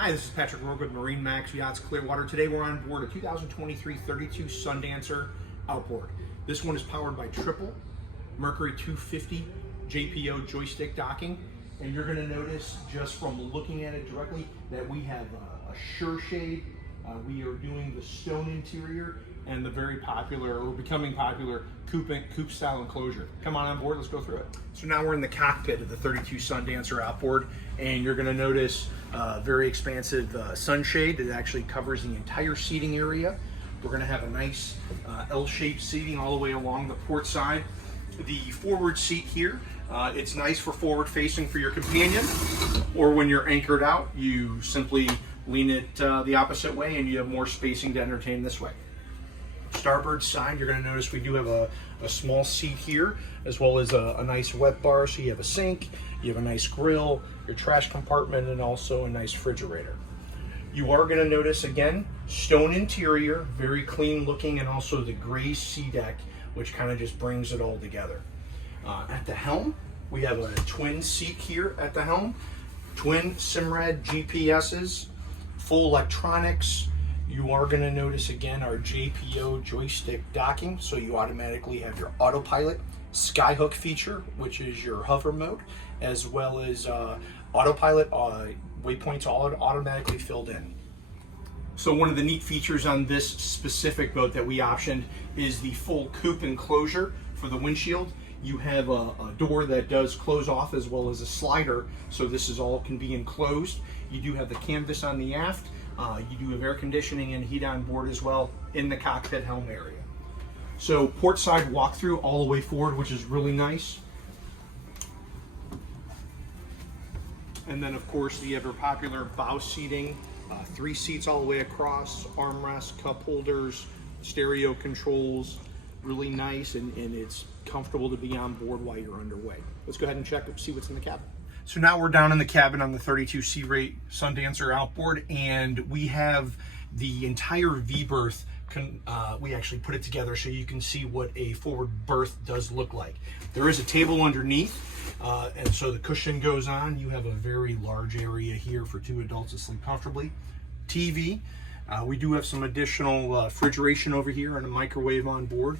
Hi, this is Patrick Rourke with MarineMax Yachts Clearwater. Today we're on board a 2023 32 Sundancer outboard. This one is powered by triple Mercury 250 JPO joystick docking. And you're gonna notice just from looking at it directly that we have a sure shade. We are doing the stone interior and the very popular, or becoming popular, coupe style enclosure. Come on board, let's go through it. So now we're in the cockpit of the 32 Sundancer outboard, and you're gonna notice very expansive sunshade that actually covers the entire seating area. We're gonna have a nice L-shaped seating all the way along the port side. The forward seat here, it's nice for forward facing for your companion, or when you're anchored out, you simply lean it the opposite way and you have more spacing to entertain this way. Starboard side, you're going to notice we do have a small seat here, as well as a nice wet bar, so you have a sink, you have a nice grill, your trash compartment, and also a nice refrigerator. You are going to notice, again, stone interior, very clean looking, and also the gray sea deck, which kind of just brings it all together. At the helm, we have a twin seat here at the helm, twin Simrad GPSs, full electronics. You are going to notice again our JPO joystick docking, so you automatically have your autopilot, skyhook feature, which is your hover mode, as well as autopilot waypoints all automatically filled in. So one of the neat features on this specific boat that we optioned is the full coupe enclosure for the windshield. You have a door that does close off, as well as a slider, so this is all can be enclosed. You do have the canvas on the aft. You do have air conditioning and heat on board as well in the cockpit helm area. So port side walkthrough all the way forward, which is really nice. And then of course the ever popular bow seating, 3 seats all the way across, armrest, cup holders, stereo controls, really nice, and it's comfortable to be on board while you're underway. Let's go ahead and check see what's in the cabin. So now we're down in the cabin on the 32 Sea Ray Sundancer outboard, and we have the entire V-berth. We actually put it together so you can see what a forward berth does look like. There is a table underneath, and so the cushion goes on. You have a very large area here for 2 adults to sleep comfortably. TV. We do have some additional refrigeration over here and a microwave on board.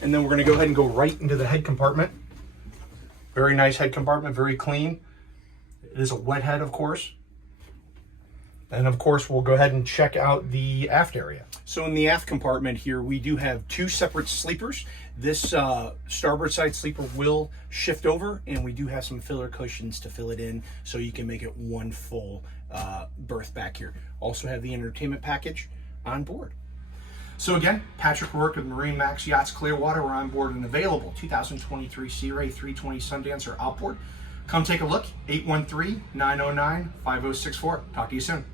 And then we're going to go ahead and go right into the head compartment. Very nice head compartment, very clean. It is a wet head, of course. And of course, we'll go ahead and check out the aft area. So in the aft compartment here, we do have 2 separate sleepers. This starboard side sleeper will shift over, and we do have some filler cushions to fill it in, so you can make it one full berth back here. Also have the entertainment package on board. So again, Patrick Rourke with MarineMax Yachts Clearwater. We're on board an available 2023 Sea Ray 320 Sundancer outboard. Come take a look, 813-909-5064. Talk to you soon.